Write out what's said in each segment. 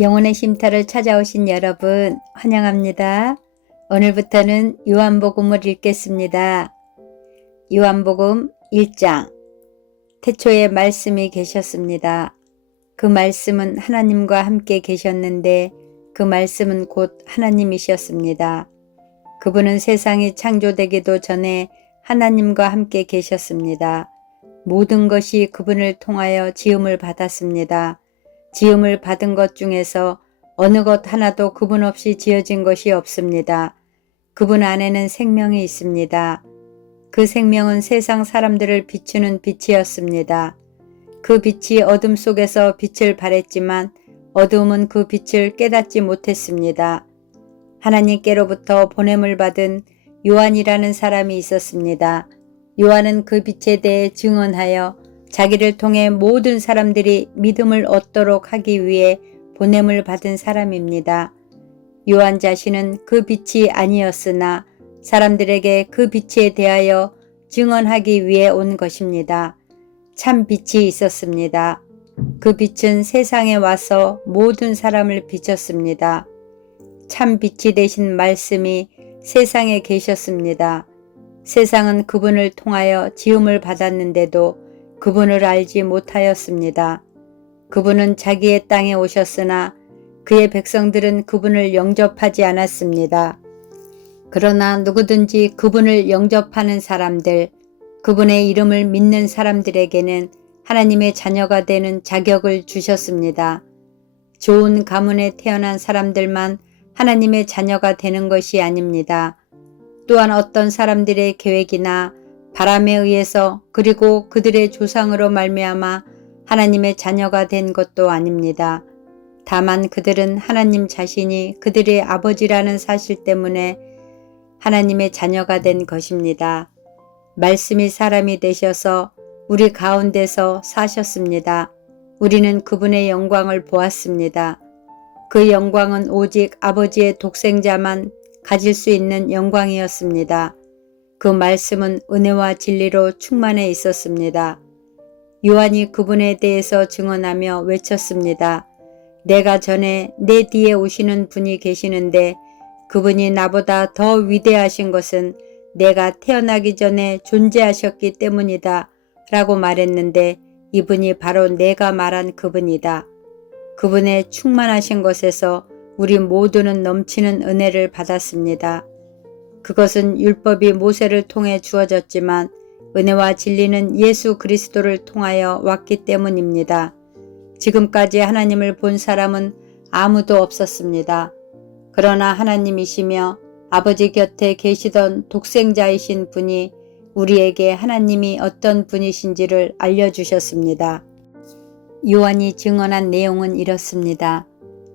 영혼의 쉼터를 찾아오신 여러분 환영합니다. 오늘부터는 요한복음을 읽겠습니다. 요한복음 1장. 태초에 말씀이 계셨습니다. 그 말씀은 하나님과 함께 계셨는데 그 말씀은 곧 하나님이셨습니다. 그분은 세상이 창조되기도 전에 하나님과 함께 계셨습니다. 모든 것이 그분을 통하여 지음을 받았습니다. 지음을 받은 것 중에서 어느 것 하나도 그분 없이 지어진 것이 없습니다. 그분 안에는 생명이 있습니다. 그 생명은 세상 사람들을 비추는 빛이었습니다. 그 빛이 어둠 속에서 빛을 발했지만 어둠은 그 빛을 깨닫지 못했습니다. 하나님께로부터 보냄을 받은 요한이라는 사람이 있었습니다. 요한은 그 빛에 대해 증언하여 자기를 통해 모든 사람들이 믿음을 얻도록 하기 위해 보냄을 받은 사람입니다. 요한 자신은 그 빛이 아니었으나 사람들에게 그 빛에 대하여 증언하기 위해 온 것입니다. 참 빛이 있었습니다. 그 빛은 세상에 와서 모든 사람을 비췄습니다. 참 빛이 되신 말씀이 세상에 계셨습니다. 세상은 그분을 통하여 지음을 받았는데도 그분을 알지 못하였습니다. 그분은 자기의 땅에 오셨으나 그의 백성들은 그분을 영접하지 않았습니다. 그러나 누구든지 그분을 영접하는 사람들, 그분의 이름을 믿는 사람들에게는 하나님의 자녀가 되는 자격을 주셨습니다. 좋은 가문에 태어난 사람들만 하나님의 자녀가 되는 것이 아닙니다. 또한 어떤 사람들의 계획이나 바람에 의해서 그리고 그들의 조상으로 말미암아 하나님의 자녀가 된 것도 아닙니다. 다만 그들은 하나님 자신이 그들의 아버지라는 사실 때문에 하나님의 자녀가 된 것입니다. 말씀이 사람이 되셔서 우리 가운데서 사셨습니다. 우리는 그분의 영광을 보았습니다. 그 영광은 오직 아버지의 독생자만 가질 수 있는 영광이었습니다. 그 말씀은 은혜와 진리로 충만해 있었습니다. 요한이 그분에 대해서 증언하며 외쳤습니다. 내가 전에 내 뒤에 오시는 분이 계시는데 그분이 나보다 더 위대하신 것은 내가 태어나기 전에 존재하셨기 때문이다 라고 말했는데 이분이 바로 내가 말한 그분이다. 그분의 충만하신 것에서 우리 모두는 넘치는 은혜를 받았습니다. 그것은 율법이 모세를 통해 주어졌지만 은혜와 진리는 예수 그리스도를 통하여 왔기 때문입니다. 지금까지 하나님을 본 사람은 아무도 없었습니다. 그러나 하나님이시며 아버지 곁에 계시던 독생자이신 분이 우리에게 하나님이 어떤 분이신지를 알려주셨습니다. 요한이 증언한 내용은 이렇습니다.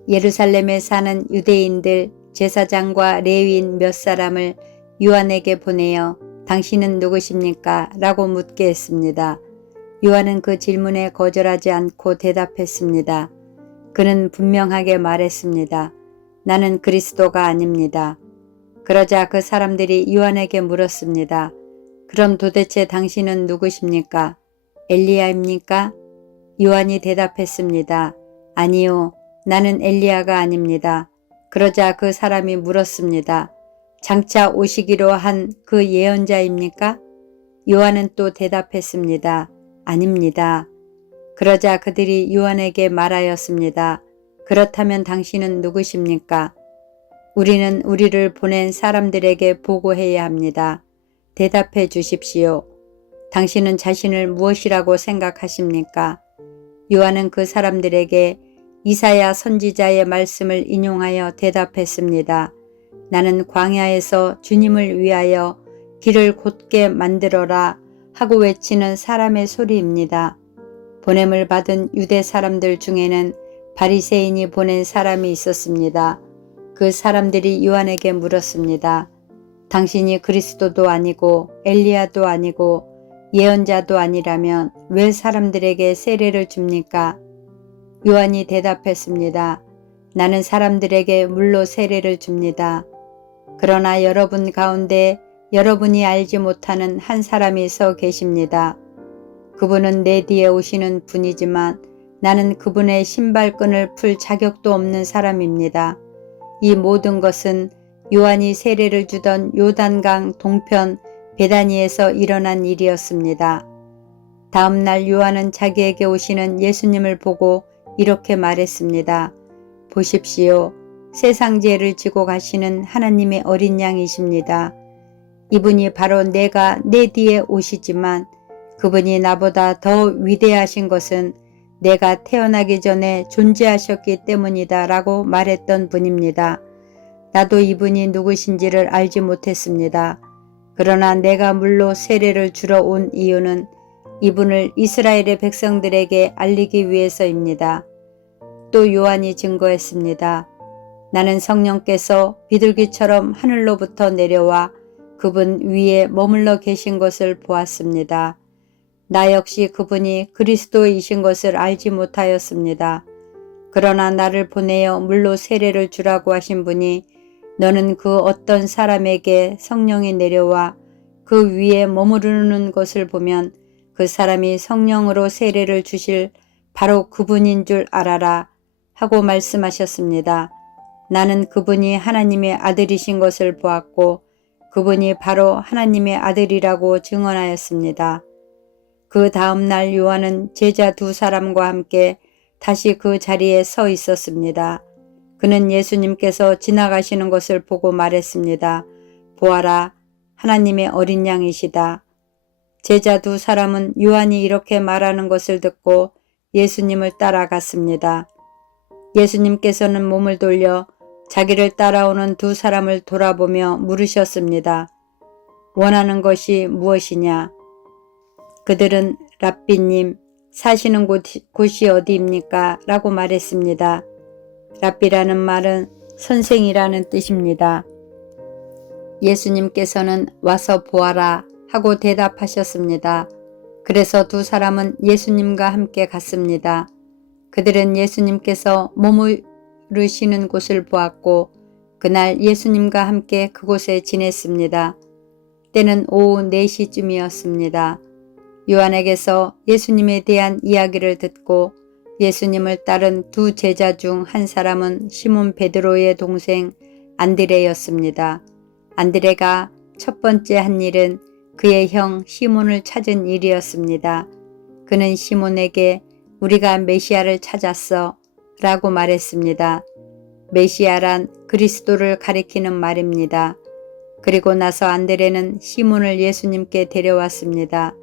예루살렘에 사는 유대인들 제사장과 레위인 몇 사람을 요한에게 보내어 당신은 누구십니까? 라고 묻게 했습니다. 요한은 그 질문에 거절하지 않고 대답했습니다. 그는 분명하게 말했습니다. 나는 그리스도가 아닙니다. 그러자 그 사람들이 요한에게 물었습니다. 그럼 도대체 당신은 누구십니까? 엘리야입니까? 요한이 대답했습니다. 아니요, 나는 엘리야가 아닙니다. 그러자 그 사람이 물었습니다. 장차 오시기로 한 그 예언자입니까? 요한은 또 대답했습니다. 아닙니다. 그러자 그들이 요한에게 말하였습니다. 그렇다면 당신은 누구십니까? 우리는 우리를 보낸 사람들에게 보고해야 합니다. 대답해 주십시오. 당신은 자신을 무엇이라고 생각하십니까? 요한은 그 사람들에게 이사야 선지자의 말씀을 인용하여 대답했습니다. 나는 광야에서 주님을 위하여 길을 곧게 만들어라 하고 외치는 사람의 소리입니다. 보냄을 받은 유대 사람들 중에는 바리새인이 보낸 사람이 있었습니다. 그 사람들이 요한에게 물었습니다. 당신이 그리스도도 아니고 엘리야도 아니고 예언자도 아니라면 왜 사람들에게 세례를 줍니까? 요한이 대답했습니다. 나는 사람들에게 물로 세례를 줍니다. 그러나 여러분 가운데 여러분이 알지 못하는 한 사람이 서 계십니다. 그분은 내 뒤에 오시는 분이지만 나는 그분의 신발끈을 풀 자격도 없는 사람입니다. 이 모든 것은 요한이 세례를 주던 요단강 동편 베다니에서 일어난 일이었습니다. 다음 날 요한은 자기에게 오시는 예수님을 보고 이렇게 말했습니다. 보십시오. 세상 죄를 지고 가시는 하나님의 어린 양이십니다. 이분이 바로 내가 내 뒤에 오시지만 그분이 나보다 더 위대하신 것은 내가 태어나기 전에 존재하셨기 때문이다 라고 말했던 분입니다. 나도 이분이 누구신지를 알지 못했습니다. 그러나 내가 물로 세례를 주러 온 이유는 이분을 이스라엘의 백성들에게 알리기 위해서입니다. 또 요한이 증거했습니다. 나는 성령께서 비둘기처럼 하늘로부터 내려와 그분 위에 머물러 계신 것을 보았습니다. 나 역시 그분이 그리스도이신 것을 알지 못하였습니다. 그러나 나를 보내어 물로 세례를 주라고 하신 분이 너는 그 어떤 사람에게 성령이 내려와 그 위에 머무르는 것을 보면 그 사람이 성령으로 세례를 주실 바로 그분인 줄 알아라 하고 말씀하셨습니다. 나는 그분이 하나님의 아들이신 것을 보았고 그분이 바로 하나님의 아들이라고 증언하였습니다. 그 다음 날 요한은 제자 두 사람과 함께 다시 그 자리에 서 있었습니다. 그는 예수님께서 지나가시는 것을 보고 말했습니다. 보아라, 하나님의 어린 양이시다. 제자 두 사람은 요한이 이렇게 말하는 것을 듣고 예수님을 따라갔습니다. 예수님께서는 몸을 돌려 자기를 따라오는 두 사람을 돌아보며 물으셨습니다. 원하는 것이 무엇이냐? 그들은 랍비님, 사시는 곳이 어디입니까? 라고 말했습니다. 랍비라는 말은 선생이라는 뜻입니다. 예수님께서는 와서 보아라 하고 대답하셨습니다. 그래서 두 사람은 예수님과 함께 갔습니다. 그들은 예수님께서 머무르시는 곳을 보았고 그날 예수님과 함께 그곳에 지냈습니다. 때는 오후 4시쯤이었습니다. 요한에게서 예수님에 대한 이야기를 듣고 예수님을 따른 두 제자 중 한 사람은 시몬 베드로의 동생 안드레였습니다. 안드레가 첫 번째 한 일은 그의 형 시몬을 찾은 일이었습니다. 그는 시몬에게 우리가 메시아를 찾았어 라고 말했습니다. 메시아란 그리스도를 가리키는 말입니다. 그리고 나서 안드레는 시몬을 예수님께 데려왔습니다.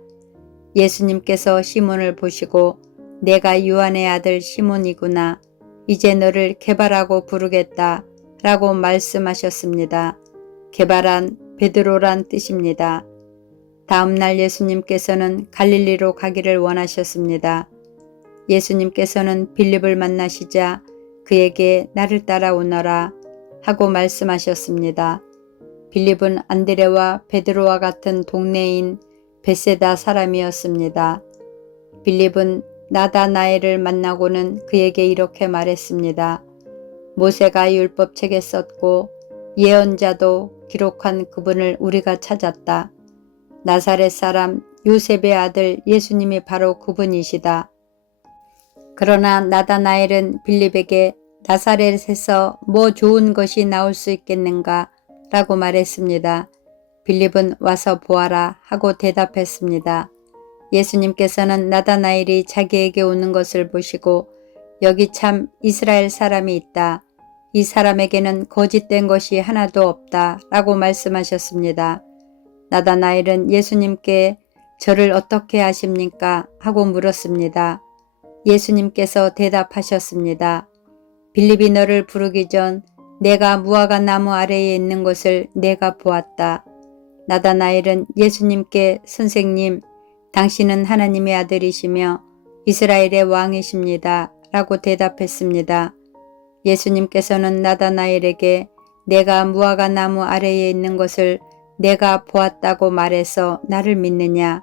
예수님께서 시몬을 보시고 내가 요한의 아들 시몬이구나. 이제 너를 게바라고 부르겠다 라고 말씀하셨습니다. 게바란 베드로란 뜻입니다. 다음 날 예수님께서는 갈릴리로 가기를 원하셨습니다. 예수님께서는 빌립을 만나시자 그에게 나를 따라오너라 하고 말씀하셨습니다. 빌립은 안드레와 베드로와 같은 동네인 벳세다 사람이었습니다. 빌립은 나다나엘을 만나고는 그에게 이렇게 말했습니다. 모세가 율법책에 썼고 예언자도 기록한 그분을 우리가 찾았다. 나사렛 사람 요셉의 아들 예수님이 바로 그분이시다. 그러나 나다나엘은 빌립에게 나사렛에서 뭐 좋은 것이 나올 수 있겠는가 라고 말했습니다. 빌립은 와서 보아라 하고 대답했습니다. 예수님께서는 나다나엘이 자기에게 오는 것을 보시고 여기 참 이스라엘 사람이 있다. 이 사람에게는 거짓된 것이 하나도 없다 라고 말씀하셨습니다. 나다나엘은 예수님께 저를 어떻게 아십니까? 하고 물었습니다. 예수님께서 대답하셨습니다. 빌립이 너를 부르기 전 내가 무화과 나무 아래에 있는 것을 내가 보았다. 나다나엘은 예수님께 선생님, 당신은 하나님의 아들이시며 이스라엘의 왕이십니다. 라고 대답했습니다. 예수님께서는 나다나엘에게 내가 무화과 나무 아래에 있는 것을 내가 보았다고 말해서 나를 믿느냐?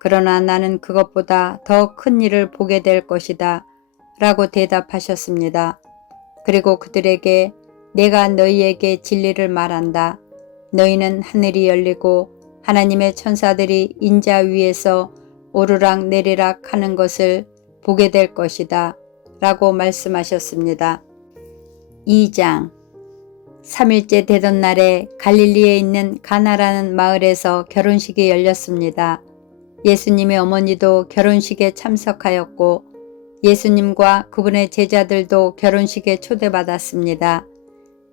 그러나 나는 그것보다 더 큰 일을 보게 될 것이다. 라고 대답하셨습니다. 그리고 그들에게 내가 너희에게 진리를 말한다. 너희는 하늘이 열리고 하나님의 천사들이 인자 위에서 오르락 내리락 하는 것을 보게 될 것이다 라고 말씀하셨습니다. 2장 3일째 되던 날에 갈릴리에 있는 가나라는 마을에서 결혼식이 열렸습니다. 예수님의 어머니도 결혼식에 참석하였고 예수님과 그분의 제자들도 결혼식에 초대받았습니다.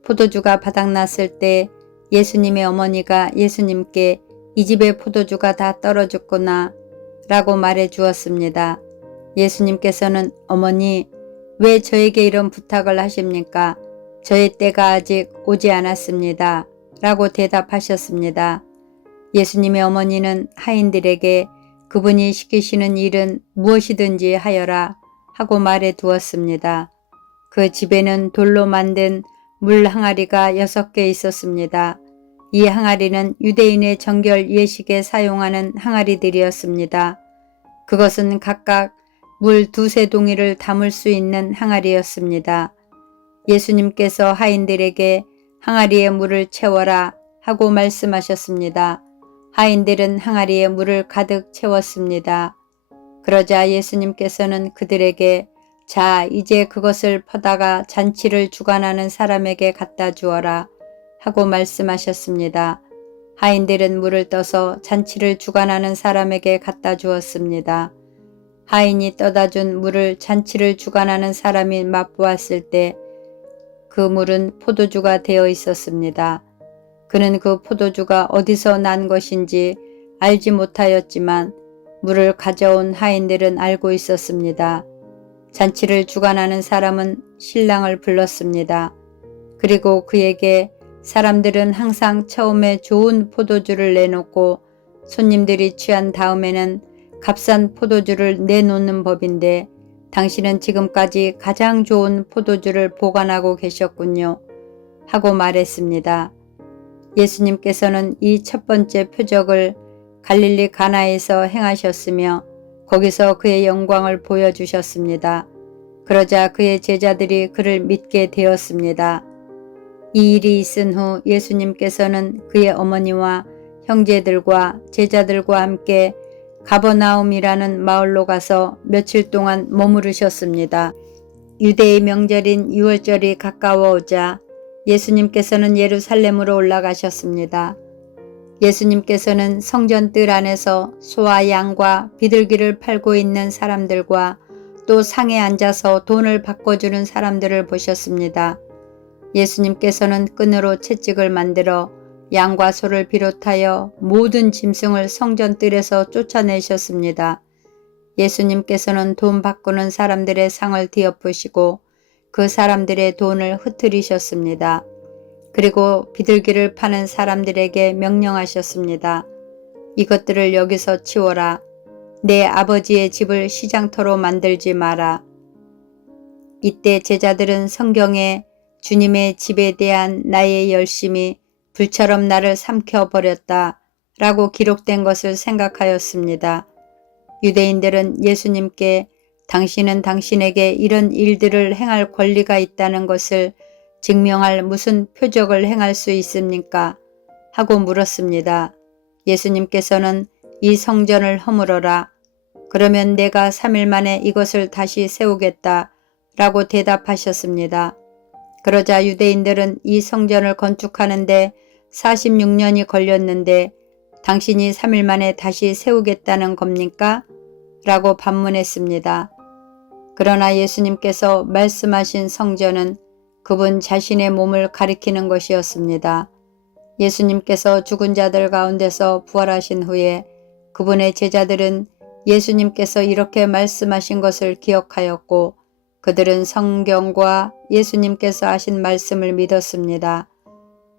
포도주가 바닥났을 때 예수님의 어머니가 예수님께 이 집의 포도주가 다 떨어졌구나 라고 말해 주었습니다. 예수님께서는 어머니, 왜 저에게 이런 부탁을 하십니까? 저의 때가 아직 오지 않았습니다 라고 대답하셨습니다. 예수님의 어머니는 하인들에게 그분이 시키시는 일은 무엇이든지 하여라 하고 말해 두었습니다. 그 집에는 돌로 만든 물 항아리가 6개 있었습니다. 이 항아리는 유대인의 정결 예식에 사용하는 항아리들이었습니다. 그것은 각각 물 2-3동이를 담을 수 있는 항아리였습니다. 예수님께서 하인들에게 항아리에 물을 채워라 하고 말씀하셨습니다. 하인들은 항아리에 물을 가득 채웠습니다. 그러자 예수님께서는 그들에게 자, 이제 그것을 퍼다가 잔치를 주관하는 사람에게 갖다 주어라 하고 말씀하셨습니다. 하인들은 물을 떠서 잔치를 주관하는 사람에게 갖다 주었습니다. 하인이 떠다 준 물을 잔치를 주관하는 사람이 맛보았을 때 그 물은 포도주가 되어 있었습니다. 그는 그 포도주가 어디서 난 것인지 알지 못하였지만 물을 가져온 하인들은 알고 있었습니다. 잔치를 주관하는 사람은 신랑을 불렀습니다. 그리고 그에게 사람들은 항상 처음에 좋은 포도주를 내놓고 손님들이 취한 다음에는 값싼 포도주를 내놓는 법인데 당신은 지금까지 가장 좋은 포도주를 보관하고 계셨군요 하고 말했습니다. 예수님께서는 이 첫 번째 표적을 갈릴리 가나에서 행하셨으며 거기서 그의 영광을 보여주셨습니다. 그러자 그의 제자들이 그를 믿게 되었습니다. 이 일이 있은 후 예수님께서는 그의 어머니와 형제들과 제자들과 함께 가버나움이라는 마을로 가서 며칠 동안 머무르셨습니다. 유대의 명절인 유월절이 가까워오자 예수님께서는 예루살렘으로 올라가셨습니다. 예수님께서는 성전 뜰 안에서 소와 양과 비둘기를 팔고 있는 사람들과 또 상에 앉아서 돈을 바꿔주는 사람들을 보셨습니다. 예수님께서는 끈으로 채찍을 만들어 양과 소를 비롯하여 모든 짐승을 성전 뜰에서 쫓아내셨습니다. 예수님께서는 돈 바꾸는 사람들의 상을 뒤엎으시고 그 사람들의 돈을 흩트리셨습니다. 그리고 비둘기를 파는 사람들에게 명령하셨습니다. 이것들을 여기서 치워라. 내 아버지의 집을 시장터로 만들지 마라. 이때 제자들은 성경에 주님의 집에 대한 나의 열심이 불처럼 나를 삼켜버렸다 라고 기록된 것을 생각하였습니다. 유대인들은 예수님께 당신은 당신에게 이런 일들을 행할 권리가 있다는 것을 증명할 무슨 표적을 행할 수 있습니까? 하고 물었습니다. 예수님께서는 이 성전을 허물어라. 그러면 내가 3일 만에 이것을 다시 세우겠다 라고 대답하셨습니다. 그러자 유대인들은 이 성전을 건축하는데 46년이 걸렸는데 당신이 3일 만에 다시 세우겠다는 겁니까? 라고 반문했습니다. 그러나 예수님께서 말씀하신 성전은 그분 자신의 몸을 가리키는 것이었습니다. 예수님께서 죽은 자들 가운데서 부활하신 후에 그분의 제자들은 예수님께서 이렇게 말씀하신 것을 기억하였고 그들은 성경과 예수님께서 하신 말씀을 믿었습니다.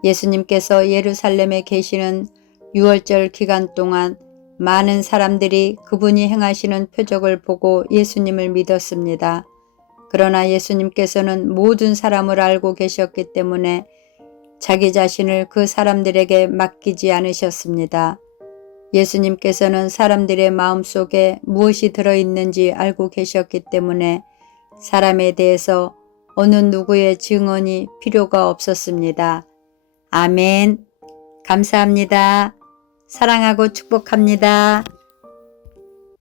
예수님께서 예루살렘에 계시는 유월절 기간 동안 많은 사람들이 그분이 행하시는 표적을 보고 예수님을 믿었습니다. 그러나 예수님께서는 모든 사람을 알고 계셨기 때문에 자기 자신을 그 사람들에게 맡기지 않으셨습니다. 예수님께서는 사람들의 마음속에 무엇이 들어있는지 알고 계셨기 때문에 사람에 대해서 어느 누구의 증언이 필요가 없었습니다. 아멘. 감사합니다. 사랑하고 축복합니다.